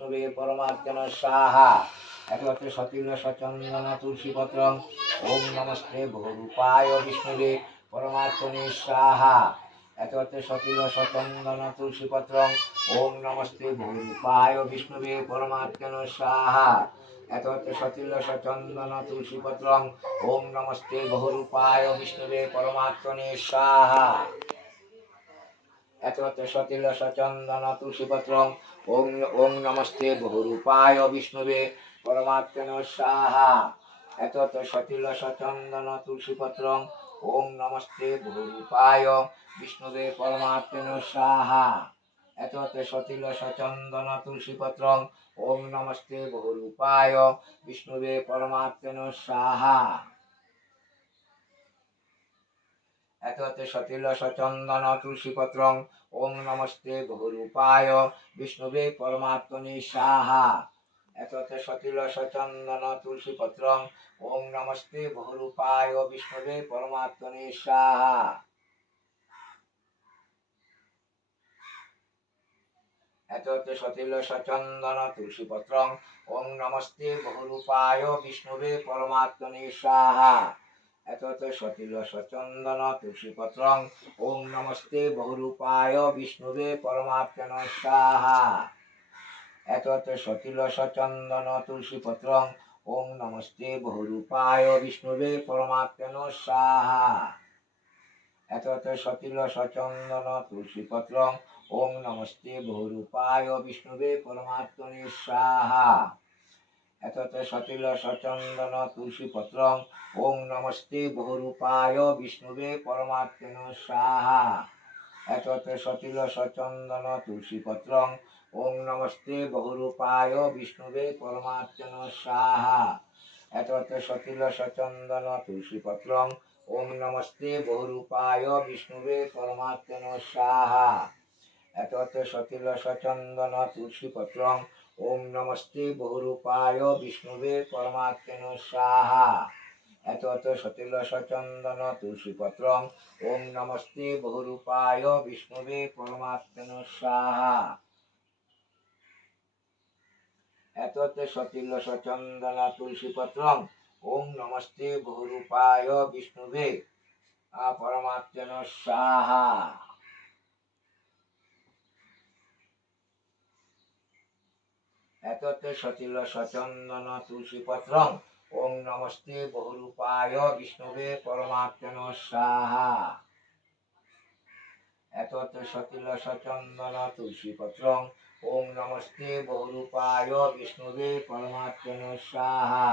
বিষ্ণুবে পরমাত্মন স্বাহা। এত সতিল সচন্দন তুলসী পত্রং ওম নমস্তে বহুরূপায় বিষ্ণুবে পরমাত্মনে স্বাহা। এত সতিল সচন্দন তুলসী পত্রং ওম নমস্তে বহুরূপায় বিষ্ণুবে পরমাত্মন স্বাহা। এত সতিল সচন্দন তুলসী পত্রং ওম নমস্তে বহুরূপায় বিষ্ণুবে পরমাত্মনে স্বাহা। এত সতিল সচন্দন তুলসী পত্রং ওম নমস্তে বহুরূপায় বিষ্ণুবে পরমাত্মনে স্বাহা। এত সতিল সচন্দন তুলসী পত্রং ওম নমস্তে বহুরূপায় বিষ্ণুবে পরমাত্মনে স্বাহা। এত সতিল সচন্দন তুলসী পত্রং ওম নমস্তে বহুরূপায় বিষ্ণুবে পরমাত্মনে স্বাহা। এত সতিল সচন্দন তুলসী পত্রং ওম নমস্তে বহুরূপায় বিষ্ণুবে পরমাত্মনে স্বাহা। এত সতিল সচন্দন তুলসী পত্রং ওম নমস্তে বহুরূপায় বিষ্ণুবে পরমাত্মনে স্বাহা। এত সতিল সচন্দন তুলসী পত্রং ওম নমস্তে বহুরূপায় বিষ্ণুবে পরমাত্মনে স্বাহা। এত সতিল সচন্দন তুলসী পত্রং ওম নমস্তে বহুরূপায় বিষ্ণুবে পরমাত্মনে স্বাহা। এত সতিল সচন্দন তুলসী পত্রং ওম নমস্তে বহুরূপায় বিষ্ণুবে পরমাত্মনে স্বাহা। এত সতিল সচন্দন তুলসী পত্রং ওম নমস্তে বহুরূপায় বিষ্ণুবে পরমাত্মনে স্বাহা। এত সতিল সচন্দন তুলসী পত্রং ওম নমস্তে বহুরূপায় বিষ্ণুবে পরমাত্মনে স্বাহা। এত সতিল সচন্দন তুলসী পত্রং ওম নমস্তে বহুরূপায় বিষ্ণুবে পরমাত্মনে স্বাহা। এত সতিল সচন্দন তুলসী পত্রং ওম নমস্তে বহুরূপায় বিষ্ণুবে পরমাত্মনে স্বাহা। এত সতিল সচন্দন তুলসী পত্রং ওম নমস্তে বহুরূপায় বিষ্ণুবে পরমাত্মনে স্বাহা। এত সতিল সচন্দন তুলসী পত্রং ওম নমস্তে বহুরূপায় বিষ্ণুবে পরমাত্মনে স্বাহা। এত সতিল সচন্দন তুলসী পত্রং ওম নমস্তে বহুরূপায় বিষ্ণুবে পরমাত্মনে স্বাহা। এত সতিল সচন্দন তুলসী পত্রং ওম নমস্তে বহুরূপায় বিষ্ণুবে পরমাত্মনে স্বাহা। এত সতিল সচন্দন তুলসী পত্রং ওম নমস্তে বহুরূপায় বিষ্ণুবে পরমাত্মনে স্বাহা।